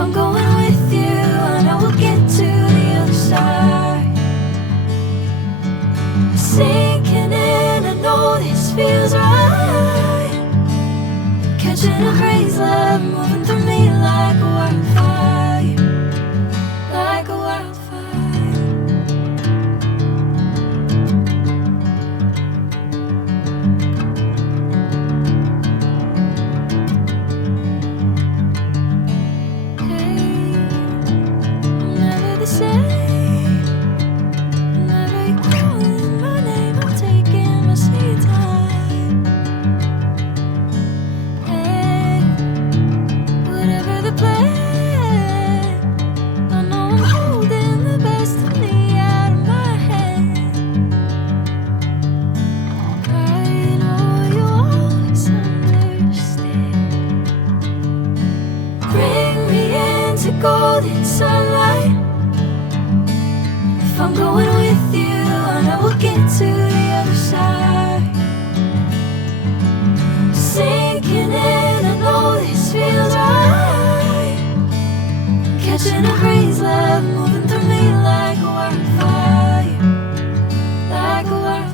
I'm going with you, I know we'll get to the other side. Sinking in, I know this feels right. Catching a crazy love, moving through me like a wildfire, like a wildfire. Golden sunlight. If I'm going with you, I know we'll get to the other side. Sinking in, I know this feels right. Catching a crazy love, moving through me like a wildfire, like a wildfire.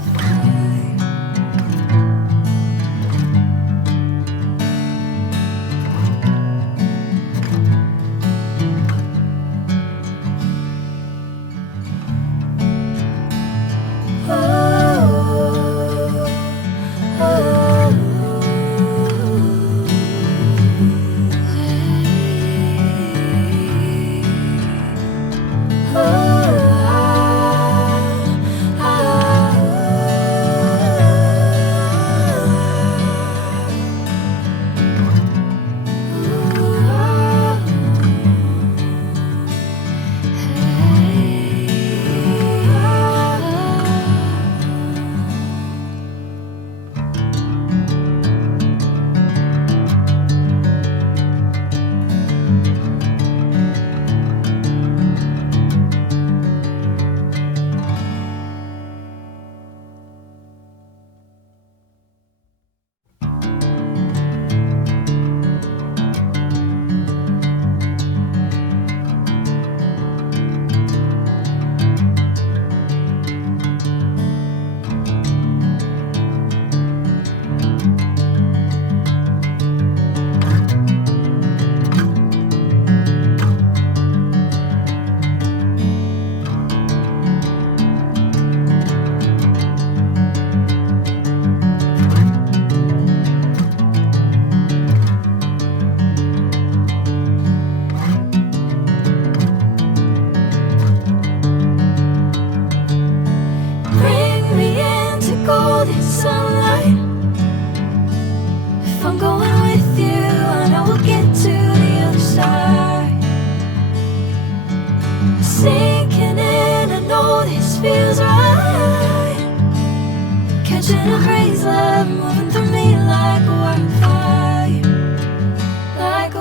Golden sunlight. If I'm going with you, I know we'll get to the other side. Sinking in, I know this feels right. Catching a crazy love, moving through me like a wildfire, like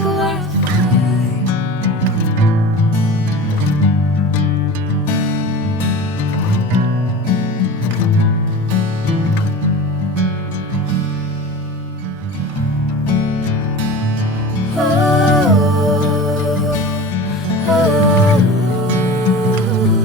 a wildfire.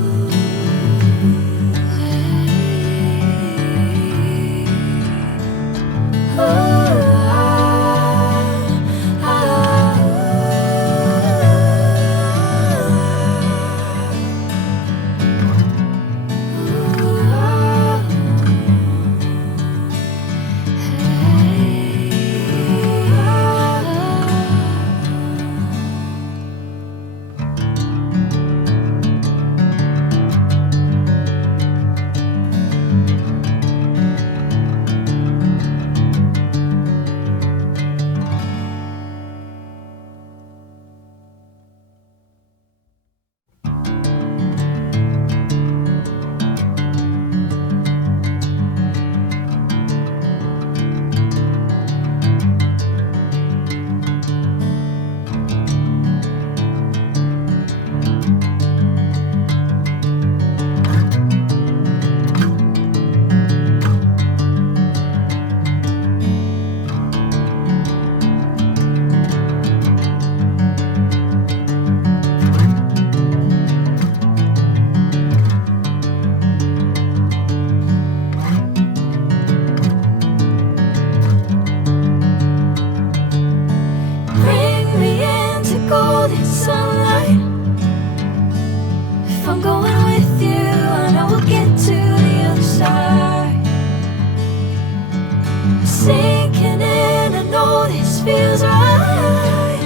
Sinking in, I know this feels right.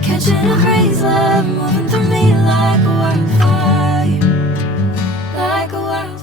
Catching a crazy love moving through me like a wildfire, like a wildfire.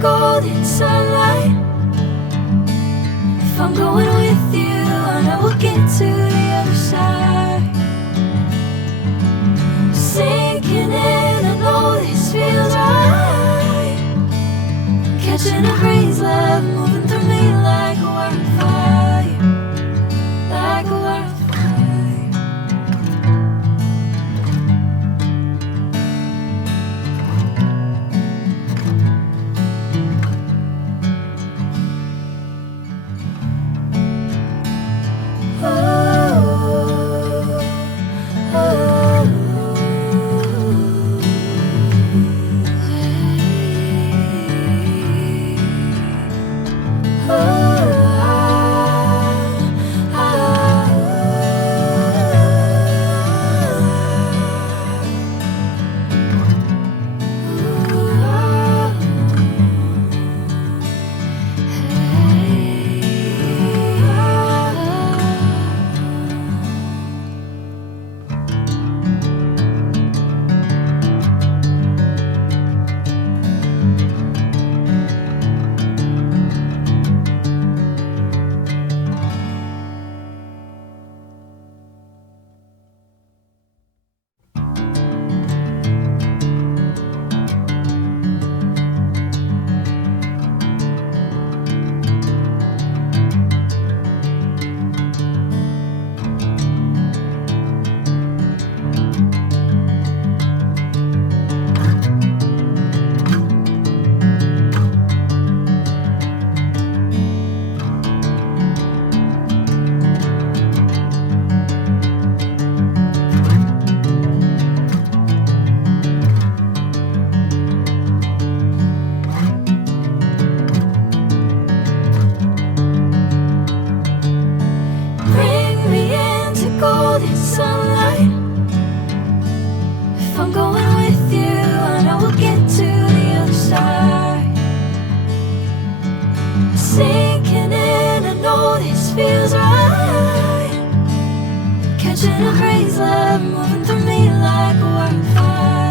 Golden sunlight. If I'm going with you, I know we'll get to the other side. Sinking in, I know this feels right. Catching a crazy love moving through me like a wildfire, like a wildfire. Catching a crazy love moving through me like a wildfire.